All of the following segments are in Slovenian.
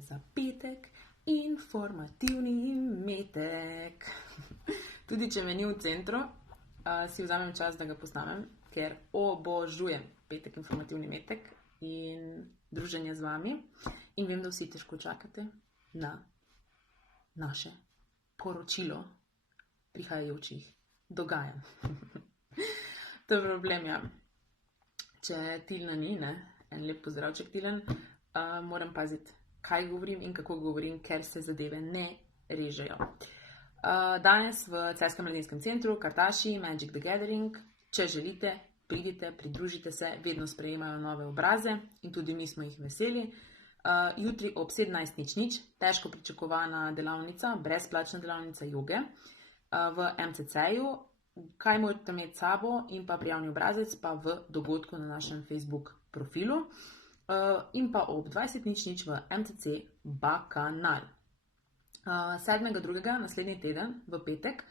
za petek informativni metek. Tudi če me ni v centru, si vzamem čas, da ga posnamem, ker obožujem petek informativni metek in druženje z vami. In vem, da vsi težko čakate na naše poročilo prihajajočih dogajanj. To je problem, ja. Če Tilna ni, en lep pozdravček Tilen, moram paziti, kaj govorim in kako govorim, ker se zadeve ne režejo. Danes v Celjskem mladinskem centru Kartaši Magic the Gathering, če želite, pridite, pridružite se, vedno sprejemajo nove obraze in tudi mi smo jih veseli. Jutri ob 17:00, težko pričakovana delavnica, brezplačna delavnica joge v MCC-ju. Kaj morate imeti s sabo in pa prijavni obrazec pa v dogodku na našem Facebook profilu. In pa ob 20:00 v MCC Bakanal. 7.2. naslednji teden, v petek,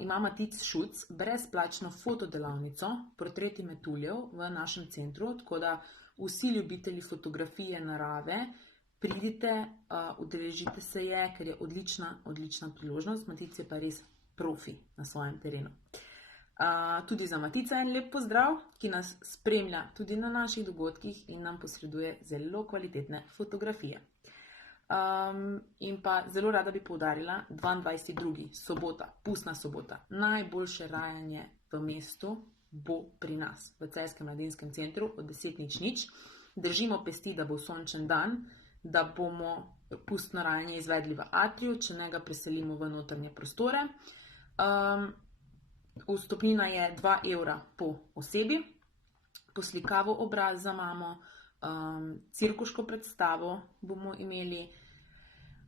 ima Matic Šuc brezplačno fotodelavnico Portreti metuljev v našem centru, tako da vsi ljubitelji fotografije narave, pridite, udeležite se je, ker je odlična priložnost. Matic je pa res profi na svojem terenu. Tudi za Matica en lep pozdrav, ki nas spremlja tudi na naših dogodkih in nam posreduje zelo kvalitetne fotografije. In pa zelo rada bi poudarila 22.2. sobota, pustna sobota. Najboljše rajanje v mestu bo pri nas, v Celjskem mladinskem centru od 10:00. Držimo pesti, da bo sončen dan, da bomo pustno rajanje izvedli v atriju, če ne ga preselimo v notranje prostore. Vstopnina je 2 evra po osebi, poslikavo obraza imamo, cirkuško predstavo bomo imeli,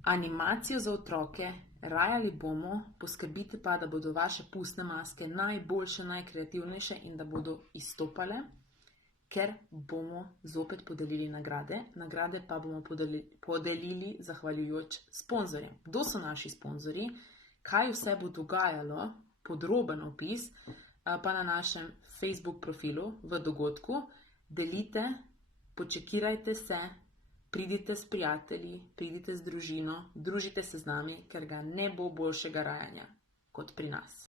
animacijo za otroke, rajali bomo, poskrbite pa, da bodo vaše pustne maske najboljše, najkreativnejše in da bodo izstopale, ker bomo zopet podelili nagrade. Nagrade pa bomo podelili zahvaljujoč sponzorjem. Kdo so naši sponzorji? Kaj vse bo dogajalo? Podroben opis pa na našem Facebook profilu v dogodku. Delite, počekirajte se, pridite s prijatelji, pridite z družino, družite se z nami, ker ga ne bo boljšega rajanja kot pri nas.